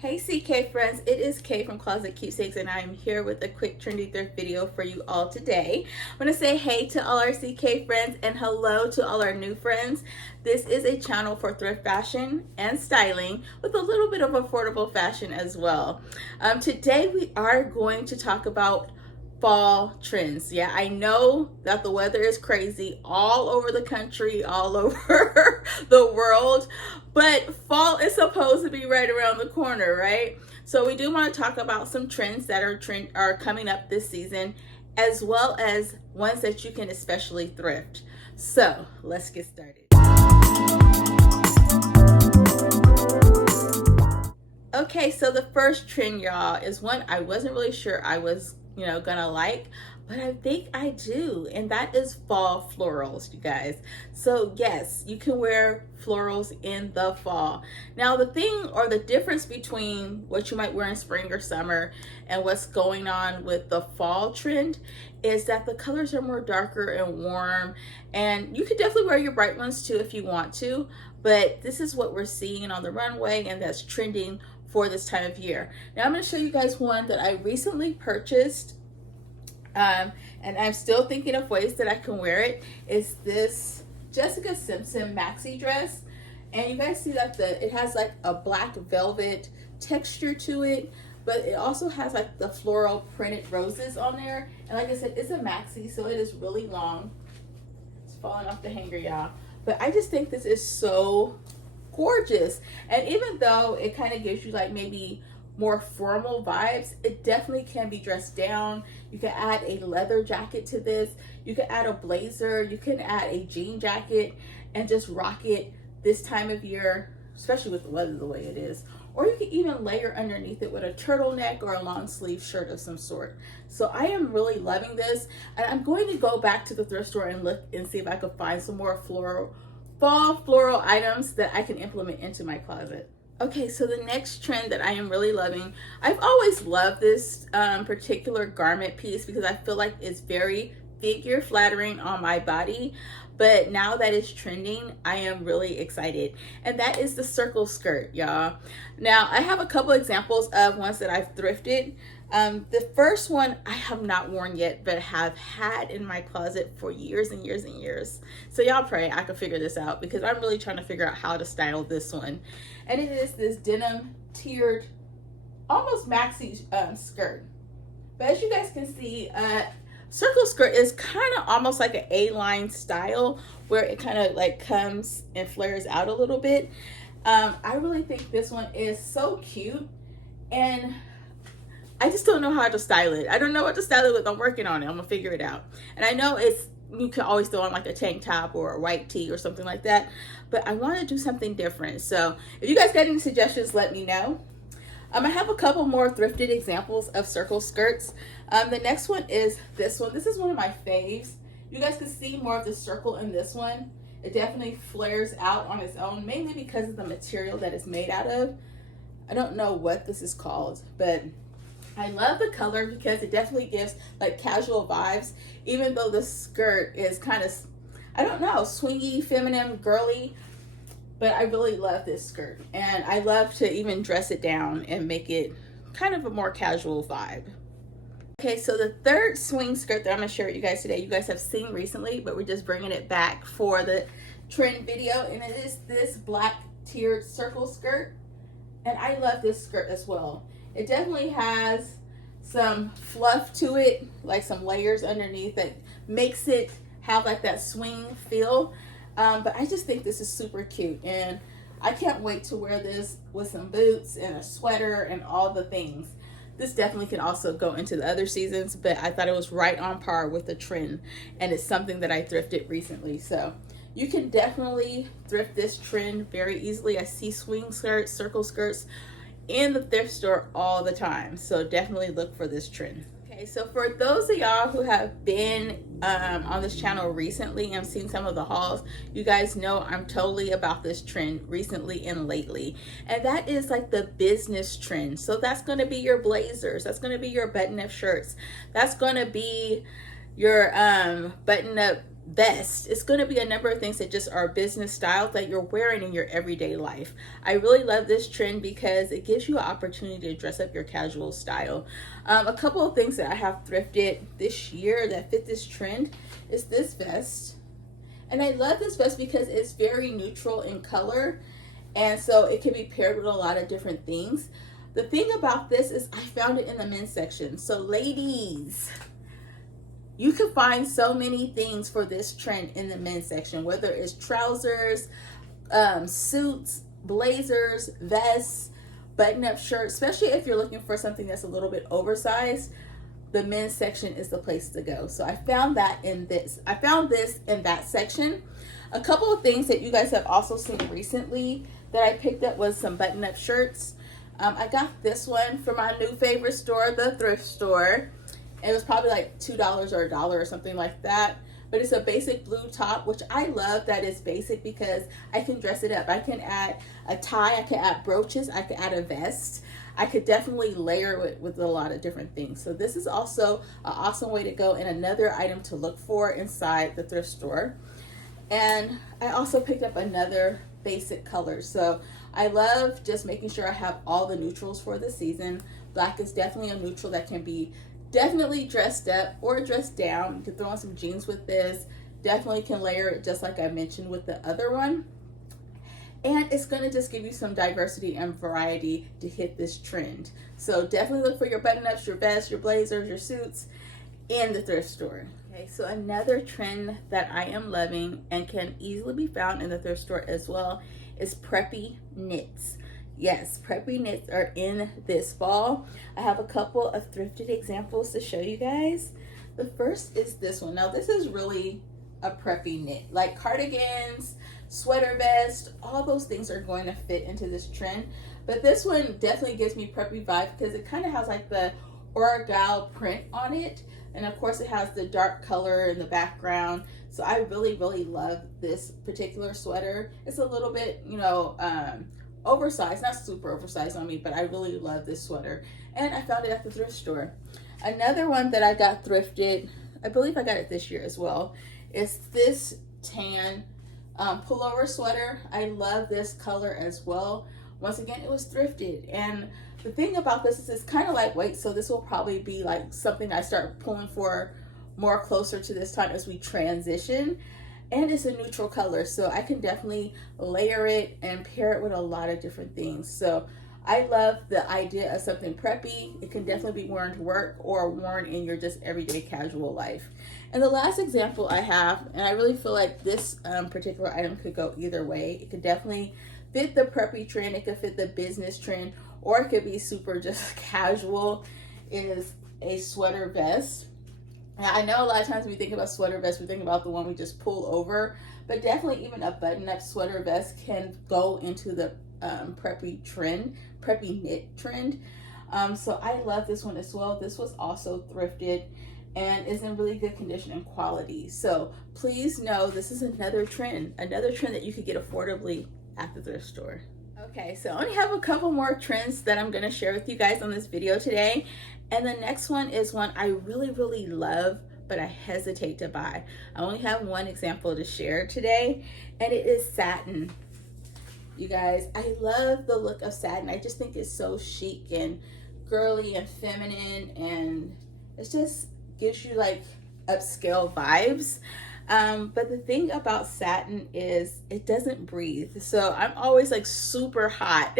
Hey CK friends, it is Kay from Closet Keepsakes and I am here with a quick trendy thrift video for you all today. I want to say hey to all our CK friends and hello to all our new friends. This is a channel for thrift fashion and styling with a little bit of affordable fashion as well. Today we are going to talk about fall trends. Yeah, I know that the weather is crazy all over the country, all over the world, but fall is supposed to be right around the corner, right? So we do want to talk about some trends that are coming up this season, as well as ones that you can especially thrift. So let's get started. Okay, so the first trend, y'all, is one I wasn't really sure I was gonna like, but I think I do, and that is fall florals, you guys. So yes, you can wear florals in the fall. Now the thing or the difference between what you might wear in spring or summer and what's going on with the fall trend is that the colors are more darker and warm, and you could definitely wear your bright ones too if you want to, but this is what we're seeing on the runway and that's trending for this time of year. Now I'm going to show you guys one that I recently purchased, and I'm still thinking of ways that I can wear it. It's this Jessica Simpson maxi dress, and you guys see that it has like a black velvet texture to it, but it also has like the floral printed roses on there. And like I said, it's a maxi, so it is really long. It's falling off the hanger, y'all. But I just think this is so gorgeous, and even though it kind of gives you like maybe more formal vibes, it definitely can be dressed down. You can add a leather jacket to this, you can add a blazer, you can add a jean jacket and just rock it this time of year, especially with the weather the way it is. Or you can even layer underneath it with a turtleneck or a long sleeve shirt of some sort. So I am really loving this, and I'm going to go back to the thrift store and look and see if I could find some more fall floral items that I can implement into my closet. Okay, so the next trend that I am really loving, I've always loved this particular garment piece because I feel like it's very figure flattering on my body, but now that it's trending, I am really excited, and that is the circle skirt, y'all. Now I have a couple examples of ones that I've thrifted. The first one I have not worn yet, but have had in my closet for years and years and years. So y'all pray I can figure this out because I'm really trying to figure out how to style this one. And it is this denim tiered, almost maxi skirt. But as you guys can see, circle skirt is kind of almost like an A-line style where it kind of like comes and flares out a little bit. I really think this one is so cute, and I just don't know how to style it. I don't know what to style it with. I'm working on it. I'm gonna figure it out. And I know you can always throw on like a tank top or a white tee or something like that, but I want to do something different. So if you guys got any suggestions, let me know. I have a couple more thrifted examples of circle skirts. The next one is this one. This is one of my faves. You guys can see more of the circle in this one. It definitely flares out on its own, mainly because of the material that it's made out of. I don't know what this is called, but I love the color because it definitely gives like casual vibes, even though the skirt is kind of, I don't know, swingy, feminine, girly. But I really love this skirt, and I love to even dress it down and make it kind of a more casual vibe. Okay, so the third swing skirt that I'm gonna share with you guys today, you guys have seen recently, but we're just bringing it back for the trend video, and it is this black tiered circle skirt. And I love this skirt as well. It definitely has some fluff to it, like some layers underneath that makes it have like that swing feel. But I just think this is super cute, and I can't wait to wear this with some boots and a sweater and all the things. This definitely can also go into the other seasons, but I thought it was right on par with the trend, and it's something that I thrifted recently. So you can definitely thrift this trend very easily. I see swing skirts, circle skirts in the thrift store all the time, so definitely look for this trend. Okay, so for those of y'all who have been on this channel recently and seen some of the hauls, you guys know I'm totally about this trend recently and lately, and that is like the business trend. So that's going to be your blazers, that's going to be your button-up shirts, that's going to be your button-up vest. It's going to be a number of things that just are business styles that you're wearing in your everyday life. I really love this trend because it gives you an opportunity to dress up your casual style. A couple of things that I have thrifted this year that fit this trend is this vest. And I love this vest because it's very neutral in color, and so it can be paired with a lot of different things. The thing about this is I found it in the men's section. So ladies, you can find so many things for this trend in the men's section, whether it's trousers, suits, blazers, vests, button-up shirts, especially if you're looking for something that's a little bit oversized. The men's section is the place to go. So I found that in this. I found this in that section. A couple of things that you guys have also seen recently that I picked up was some button-up shirts. I got this one from my new favorite store, the thrift store. It was probably like $2 or $1 or something like that. But it's a basic blue top, which I love that it's basic because I can dress it up. I can add a tie, I can add brooches, I can add a vest. I could definitely layer it with a lot of different things. So this is also an awesome way to go and another item to look for inside the thrift store. And I also picked up another basic color. So I love just making sure I have all the neutrals for the season. Black is definitely a neutral that can be definitely dressed up or dressed down. You can throw on some jeans with this. Definitely can layer it just like I mentioned with the other one. And it's going to just give you some diversity and variety to hit this trend. So definitely look for your button-ups, your vests, your blazers, your suits in the thrift store. Okay, so another trend that I am loving and can easily be found in the thrift store as well is preppy knits. Yes, preppy knits are in this fall. I have a couple of thrifted examples to show you guys. The first is this one. Now this is really a preppy knit, like cardigans, sweater vest, all those things are going to fit into this trend. But this one definitely gives me preppy vibe because it kind of has like the orgal print on it. And of course it has the dark color in the background. So I really, really love this particular sweater. It's a little bit, you know, oversized, not super oversized on me, but I really love this sweater. And I found it at the thrift store. Another one that I got thrifted, I believe I got it this year as well, is this tan pullover sweater. I love this color as well. Once again, it was thrifted. And the thing about this is it's kind of lightweight, so this will probably be like something I start pulling for more closer to this time as we transition. And it's a neutral color, so I can definitely layer it and pair it with a lot of different things. So I love the idea of something preppy. It can definitely be worn to work or worn in your just everyday casual life. And the last example I have, and I really feel like this particular item could go either way. It could definitely fit the preppy trend, it could fit the business trend, or it could be super just casual, is a sweater vest. Now, I know a lot of times when we think about sweater vest, we think about the one we just pull over, but definitely even a button-up sweater vest can go into the preppy trend, preppy knit trend. So I love this one as well. This was also thrifted and is in really good condition and quality. So please know this is another trend that you could get affordably at the thrift store. Okay, so I only have a couple more trends that I'm going to share with you guys on this video today. And the next one is one I really, really love, but I hesitate to buy. I only have one example to share today, and it is satin. You guys, I love the look of satin. I just think it's so chic and girly and feminine, and it just gives you like upscale vibes. But the thing about satin is it doesn't breathe. So I'm always like super hot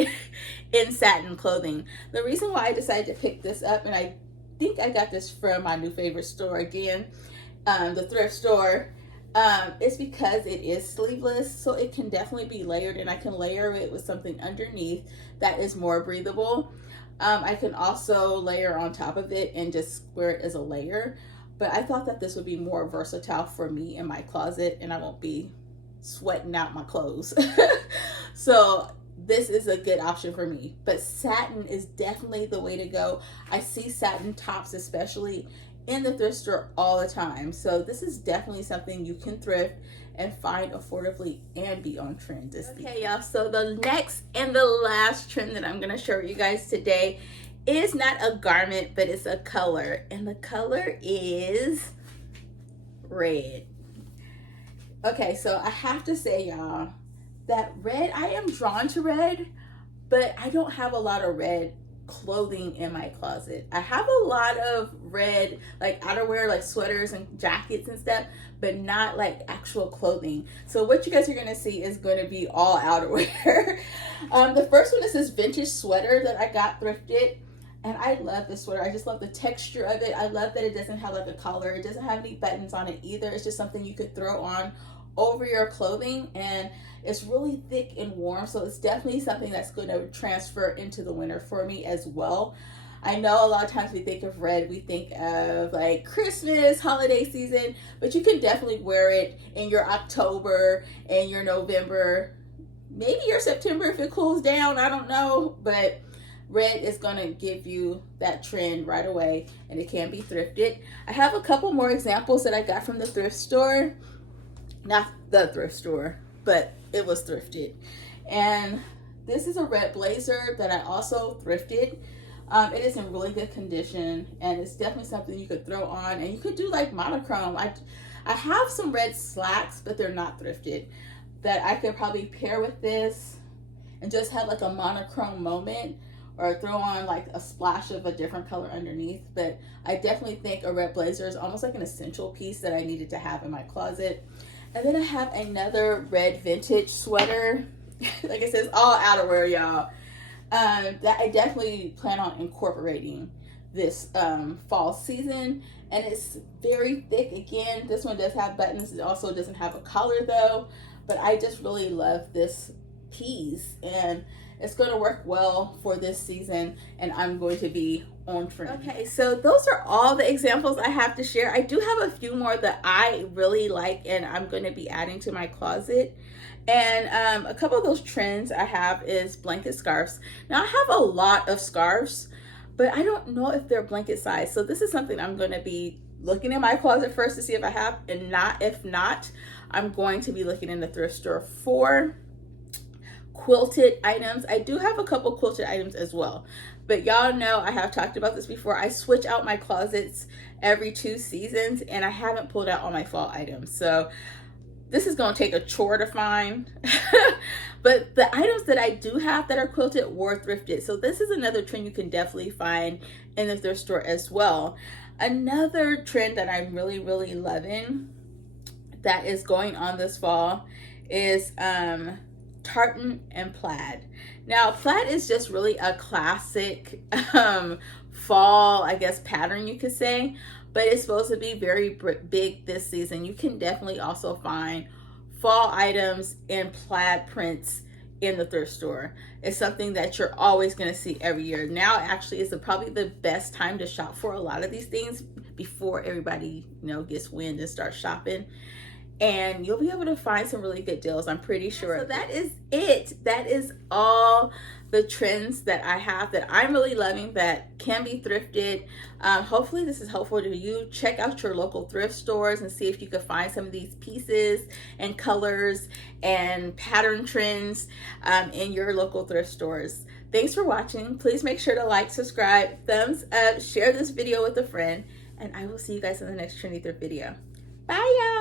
in satin clothing. The reason why I decided to pick this up, and I think I got this from my new favorite store again, the thrift store, is because it is sleeveless. So it can definitely be layered, and I can layer it with something underneath that is more breathable. I can also layer on top of it and just wear it as a layer. But I thought that this would be more versatile for me in my closet, and I won't be sweating out my clothes. So this is a good option for me. But satin is definitely the way to go. I see satin tops, especially in the thrift store, all the time. So this is definitely something you can thrift and find affordably and be on trend. Okay, y'all. So the next and the last trend that I'm going to show you guys today is not a garment, but it's a color, and the color is red. Okay, so I have to say, y'all, that red, I am drawn to red, but I don't have a lot of red clothing in my closet. I have a lot of red, like outerwear, like sweaters and jackets and stuff, but not like actual clothing. So what you guys are gonna see is gonna be all outerwear. The first one is this vintage sweater that I got thrifted. And I love this sweater. I just love the texture of it. I love that it doesn't have like a collar. It doesn't have any buttons on it either. It's just something you could throw on over your clothing, and it's really thick and warm, so it's definitely something that's going to transfer into the winter for me as well. I know a lot of times we think of red, we think of like Christmas, holiday season, but you can definitely wear it in your October and your November, maybe your September if it cools down, I don't know, but red is going to give you that trend right away, and it can be thrifted. I have a couple more examples that I got from the thrift store. Not the thrift store, but it was thrifted. And this is a red blazer that I also thrifted. It is in really good condition, and it's definitely something you could throw on, and you could do like monochrome. I have some red slacks, but they're not thrifted, that I could probably pair with this and just have like a monochrome moment, or throw on like a splash of a different color underneath. But I definitely think a red blazer is almost like an essential piece that I needed to have in my closet. And then I have another red vintage sweater. Like I said, it's all outerwear, y'all. That I definitely plan on incorporating this fall season. And it's very thick. Again, this one does have buttons. It also doesn't have a collar though. But I just really love this piece, and it's going to work well for this season, and I'm going to be on trend. Okay, so those are all the examples I have to share. I do have a few more that I really like, and I'm going to be adding to my closet. And a couple of those trends I have is blanket scarves. Now I have a lot of scarves, but I don't know if they're blanket size. So this is something I'm going to be looking in my closet first to see if I have, and if not, I'm going to be looking in the thrift store for quilted items. I do have a couple quilted items as well, but y'all know I have talked about this before. I switch out my closets every 2 seasons, and I haven't pulled out all my fall items, so this is going to take a chore to find. But the items that I do have that are quilted were thrifted, so this is another trend you can definitely find in the thrift store as well. Another trend that I'm really loving that is going on this fall is tartan and plaid. Now plaid is just really a classic fall, I guess, pattern you could say, but it's supposed to be very big this season. You can definitely also find fall items in plaid prints in the thrift store. It's something that you're always going to see every year. Now actually is probably the best time to shop for a lot of these things before everybody, gets wind and starts shopping. And you'll be able to find some really good deals, I'm pretty sure. So that is it. That is all the trends that I have that I'm really loving that can be thrifted. Hopefully this is helpful to you. Check out your local thrift stores and see if you can find some of these pieces and colors and pattern trends in your local thrift stores. Thanks for watching. Please make sure to like, subscribe, thumbs up, share this video with a friend, and I will see you guys in the next Trendy Thrift video. Bye, y'all.